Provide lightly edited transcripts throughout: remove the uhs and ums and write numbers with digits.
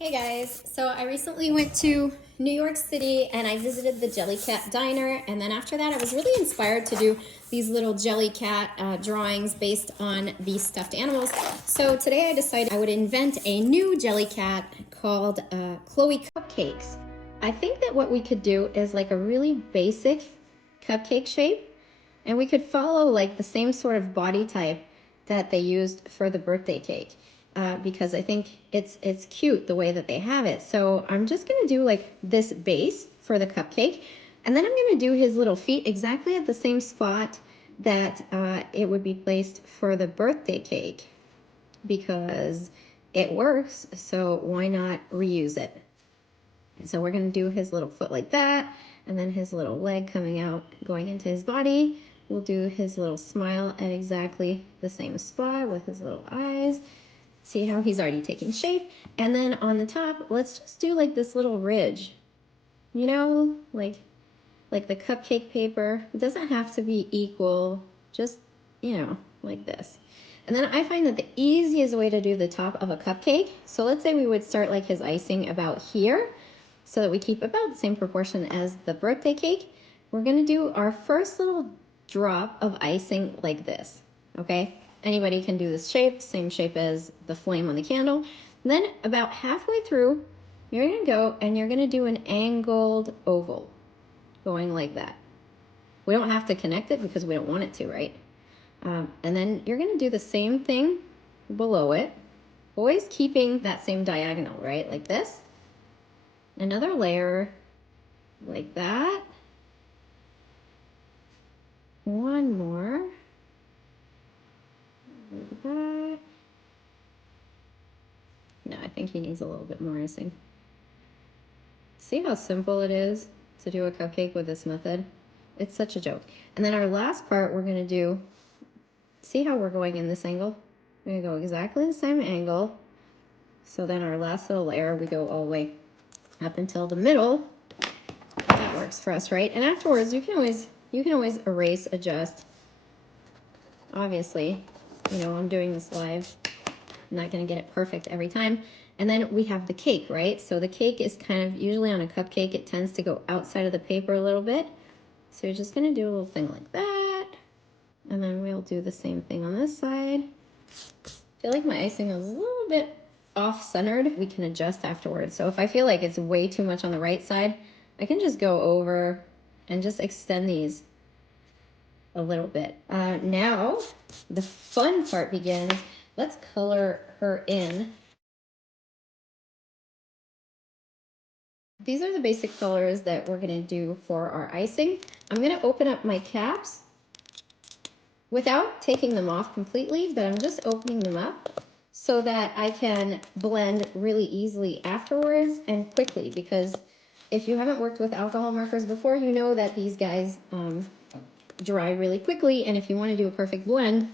Hey guys, so I recently went to New York City and I visited the Jellycat diner, and then after that I was really inspired to do these little Jellycat drawings based on these stuffed animals. So today I decided I would invent a new Jellycat called Chloe Cupcakes. I think that what we could do is like a really basic cupcake shape, and we could follow like the same sort of body type that they used for the birthday cake. Because I think it's cute the way that they have it. So I'm just gonna do like this base for the cupcake, and then I'm gonna do his little feet exactly at the same spot that it would be placed for the birthday cake, because it works, so why not reuse it? So we're gonna do his little foot like that, and then his little leg coming out, going into his body. We'll do his little smile at exactly the same spot with his little eyes. See how he's already taking shape? And then on the top, let's just do like this little ridge. You know, like the cupcake paper. It doesn't have to be equal, just, you know, like this. And then I find that the easiest way to do the top of a cupcake, so let's say we would start like his icing about here, so that we keep about the same proportion as the birthday cake. We're gonna do our first little drop of icing like this, okay? Anybody can do this shape, same shape as the flame on the candle. And then about halfway through, you're gonna go and you're gonna do an angled oval, going like that. We don't have to connect it because we don't want it to, right? And then you're gonna do the same thing below it, always keeping that same diagonal, right? Like this. Another layer like that. One more. Like that. No, I think he needs a little bit more icing. See how simple it is to do a cupcake with this method? It's such a joke. And then our last part we're gonna do, see how we're going in this angle? We're gonna go exactly the same angle. So then our last little layer, we go all the way up until the middle. That works for us, right? And afterwards, you can always erase, adjust. Obviously, you know, I'm doing this live. I'm not gonna get it perfect every time. And then we have the cake, right? So the cake is kind of, usually on a cupcake, it tends to go outside of the paper a little bit. So you're just gonna do a little thing like that. And then we'll do the same thing on this side. I feel like my icing is a little bit off-centered. We can adjust afterwards. So if I feel like it's way too much on the right side, I can just go over and just extend these a little bit. Now, the fun part begins. Let's color her in. These are the basic colors that we're gonna do for our icing. I'm gonna open up my caps without taking them off completely, but I'm just opening them up so that I can blend really easily afterwards and quickly, because if you haven't worked with alcohol markers before, you know that these guys dry really quickly, and if you want to do a perfect blend,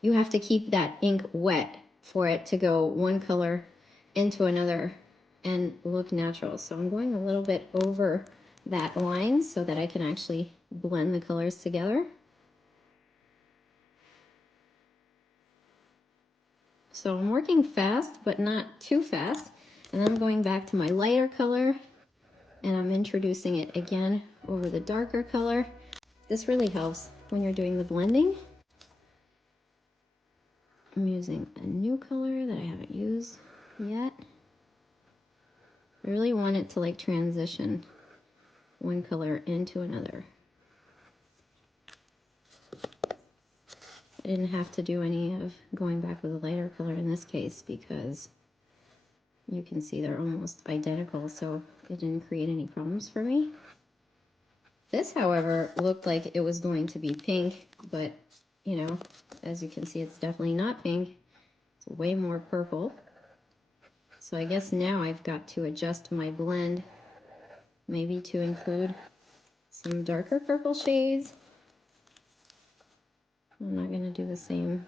you have to keep that ink wet for it to go one color into another and look natural. So I'm going a little bit over that line so that I can actually blend the colors together. So I'm working fast, but not too fast. And then I'm going back to my lighter color, and I'm introducing it again over the darker color. This really helps when you're doing the blending. I'm using a new color that I haven't used yet. I really want it to like transition one color into another. I didn't have to do any of going back with a lighter color in this case because you can see they're almost identical, so it didn't create any problems for me. This, however, looked like it was going to be pink, but, you know, as you can see, it's definitely not pink. It's way more purple. So I guess now I've got to adjust my blend, maybe to include some darker purple shades. I'm not going to do the same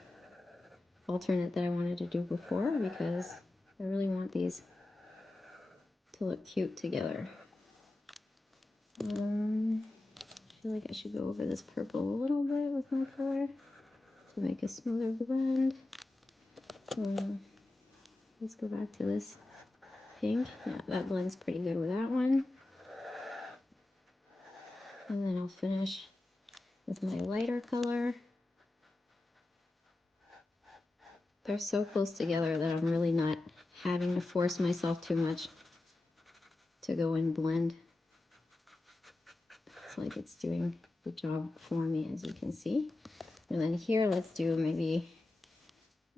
alternate that I wanted to do before because I really want these to look cute together. I feel like I should go over this purple a little bit with my color to make a smoother blend. Let's go back to this pink. Yeah, that blends pretty good with that one. And then I'll finish with my lighter color. They're so close together that I'm really not having to force myself too much to go and blend. It's like it's doing the job for me, as you can see. And then here, let's do maybe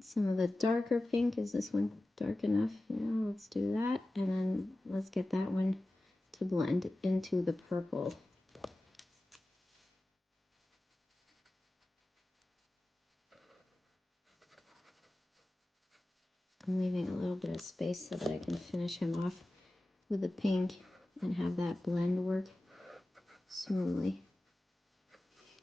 some of the darker pink. Is this one dark enough? Yeah, let's do that. And then let's get that one to blend into the purple. I'm leaving a little bit of space so that I can finish him off with the pink and have that blend work smoothly.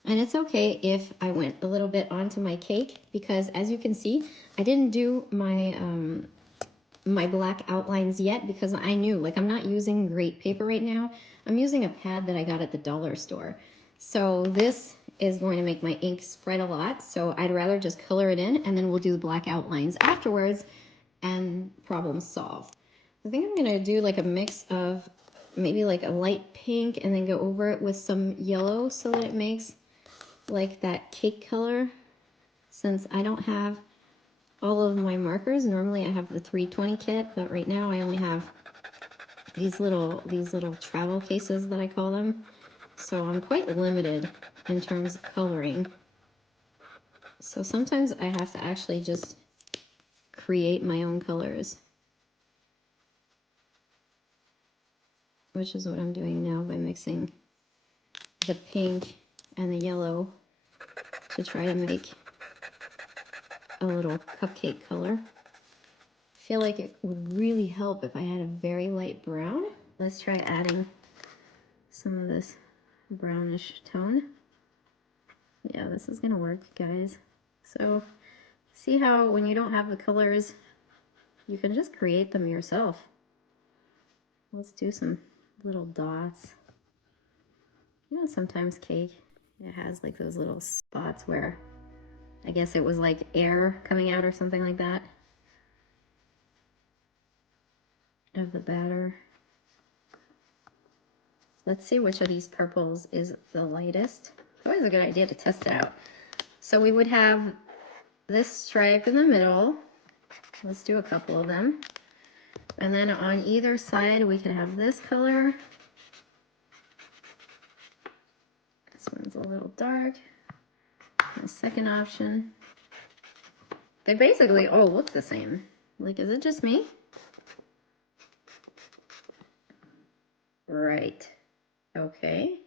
And it's okay if I went a little bit onto my cake, because as you can see, I didn't do my my black outlines yet, because I knew, like, I'm not using great paper right now. I'm using a pad that I got at the dollar store. So this is going to make my ink spread a lot. So I'd rather just color it in, and then we'll do the black outlines afterwards, and problem solved. I think I'm gonna do like a mix of maybe like a light pink and then go over it with some yellow so that it makes like that cake color. Since I don't have all of my markers, normally I have the 320 kit, but right now I only have these little travel cases that I call them. So I'm quite limited in terms of coloring. So sometimes I have to actually just create my own colors, which is what I'm doing now by mixing the pink and the yellow to try to make a little cupcake color. I feel like it would really help if I had a very light brown. Let's try adding some of this brownish tone. Yeah, this is gonna work, guys. So see how when you don't have the colors, you can just create them yourself. Let's do some little dots. You know, sometimes cake, it has like those little spots where I guess it was like air coming out or something like that of the batter. Let's see which of these purples is the lightest. It's always a good idea to test it out. So we would have this stripe in the middle. Let's do a couple of them. And then on either side, we can have this color. This one's a little dark. The second option. They basically all look the same. Like, is it just me? Right. Okay.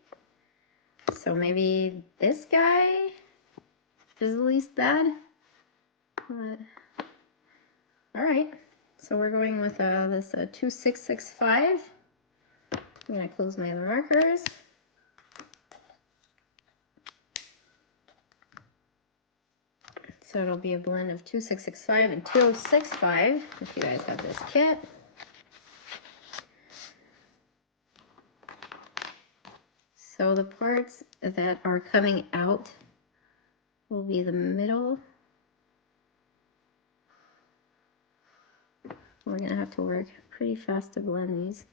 So maybe this guy is the least bad. But, all right. So we're going with this 2665. I'm going to close my other markers. So it'll be a blend of 2665 and 2065 if you guys got this kit. So the parts that are coming out will be the middle. We're gonna have to work pretty fast to blend these.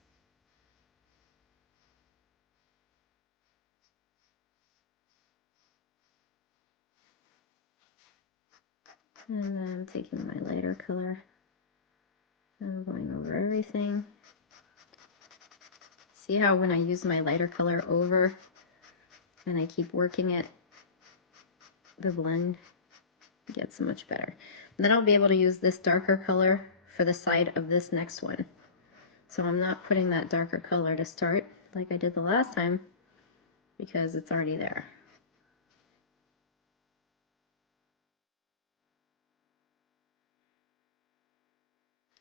And then I'm taking my lighter color and I'm going over everything. See how when I use my lighter color over and I keep working it, the blend gets much better. And then I'll be able to use this darker color for the side of this next one. So I'm not putting that darker color to start like I did the last time because it's already there.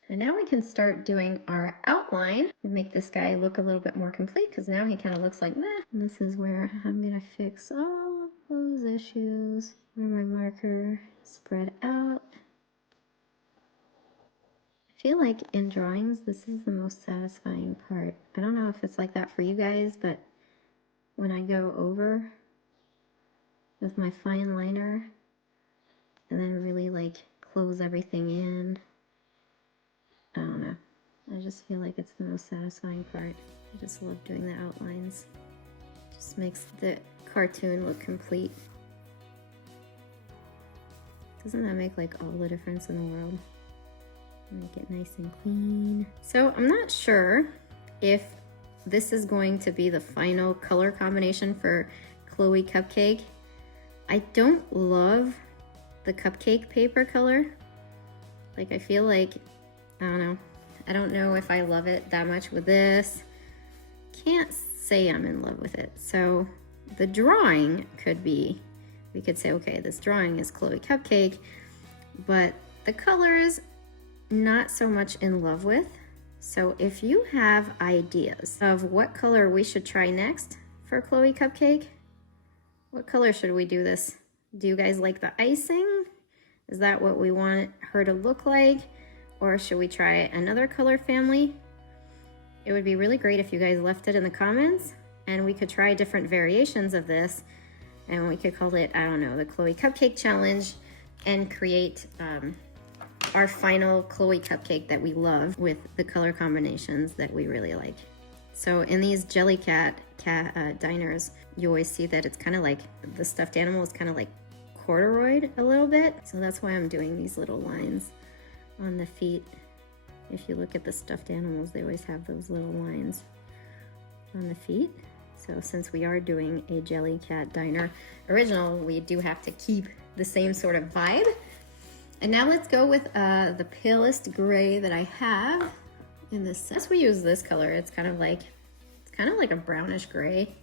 And now we can start doing our outline and make this guy look a little bit more complete, because now he kind of looks like meh. And this is where I'm gonna fix all of those issues. Where my marker spread out. I feel like in drawings, this is the most satisfying part. I don't know if it's like that for you guys, but when I go over with my fine liner and then really like close everything in, I don't know. I I just feel like it's the most satisfying part. I just love doing the outlines. Just makes the cartoon look complete. Doesn't that make like all the difference in the world? Make it nice and clean. So I'm not sure if this is going to be the final color combination for Chloe Cupcake. I don't love the cupcake paper color. Like I feel like, I don't know. I don't know if I love it that much with this. Can't say I'm in love with it. So the drawing could be, we could say, okay, this drawing is Chloe Cupcake, but the colors, not so much in love with. So if you have ideas of what color we should try next for Chloe Cupcake, what color should we do this? Do you guys like the icing? Is that what we want her to look like? Or should we try another color family? It would be really great if you guys left it in the comments and we could try different variations of this and we could call it, I don't know, the Chloe Cupcake Challenge and create our final Chloe Cupcake that we love with the color combinations that we really like. So in these Jellycat diners, you always see that it's kind of like, the stuffed animal is kind of like corduroyed a little bit. So that's why I'm doing these little lines on the feet. If you look at the stuffed animals, they always have those little lines on the feet. So since we are doing a Jellycat diner original, we do have to keep the same sort of vibe. And now let's go with the palest gray that I have in this set. We use this color. It's kind of like a brownish gray.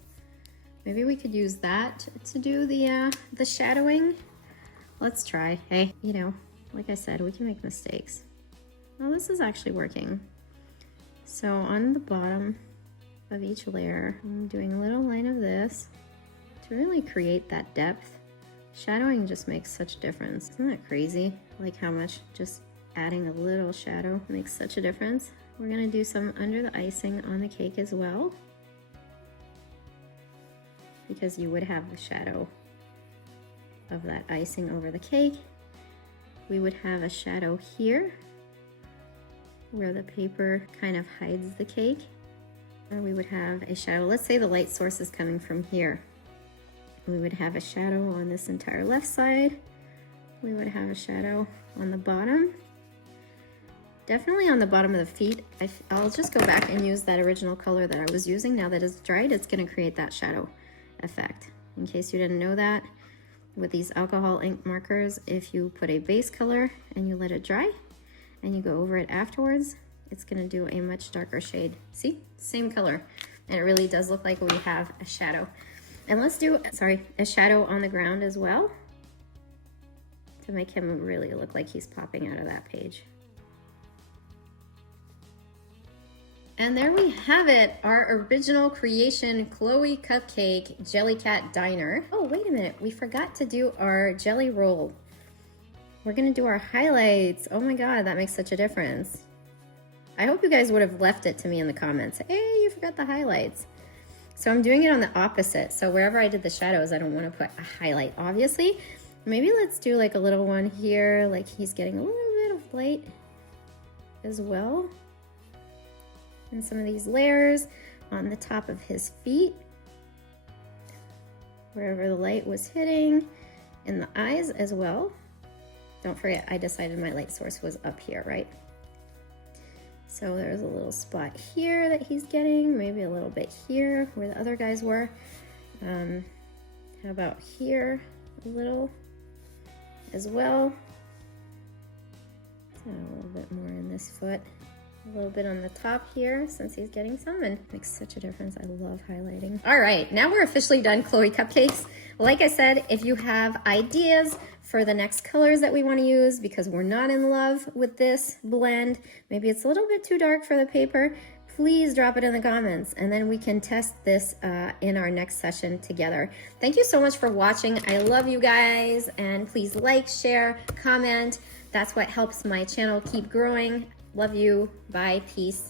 Maybe we could use that to do the shadowing. Let's try. Hey, you know, like I said, we can make mistakes. Well, this is actually working. So on the bottom of each layer, I'm doing a little line of this to really create that depth. Shadowing just makes such a difference. Isn't that crazy? Like how much just adding a little shadow makes such a difference. We're gonna do some under the icing on the cake as well, because you would have the shadow of that icing over the cake. We would have a shadow here where the paper kind of hides the cake. Or we would have a shadow, let's say the light source is coming from here. We would have a shadow on this entire left side. We would have a shadow on the bottom. Definitely on the bottom of the feet. I'll just go back and use that original color that I was using. Now that it's dried, it's gonna create that shadow effect. In case you didn't know that, with these alcohol ink markers, if you put a base color and you let it dry and you go over it afterwards, it's gonna do a much darker shade. See, same color. And it really does look like we have a shadow. And let's do, a shadow on the ground as well to make him really look like he's popping out of that page. And there we have it, our original creation Chloe Cupcake Jellycat Diner. Oh, wait a minute, we forgot to do our jelly roll. We're gonna do our highlights. Oh my God, that makes such a difference. I hope you guys would have left it to me in the comments. Hey, you forgot the highlights. So I'm doing it on the opposite. So wherever I did the shadows, I don't wanna put a highlight, obviously. Maybe let's do like a little one here, like he's getting a little bit of light as well. And some of these layers on the top of his feet, wherever the light was hitting, in the eyes as well. Don't forget, I decided my light source was up here, right? So there's a little spot here that he's getting, maybe a little bit here where the other guys were. How about here a little as well? So a little bit more in this foot. A little bit on the top here since he's getting some, and it makes such a difference. I love highlighting. All right, now we're officially done Chloe Cupcakes. Like I said, if you have ideas for the next colors that we want to use because we're not in love with this blend, maybe it's a little bit too dark for the paper, please drop it in the comments and then we can test this in our next session together. Thank you so much for watching. I love you guys, and please like, share, comment. That's what helps my channel keep growing. Love you. Bye. Peace.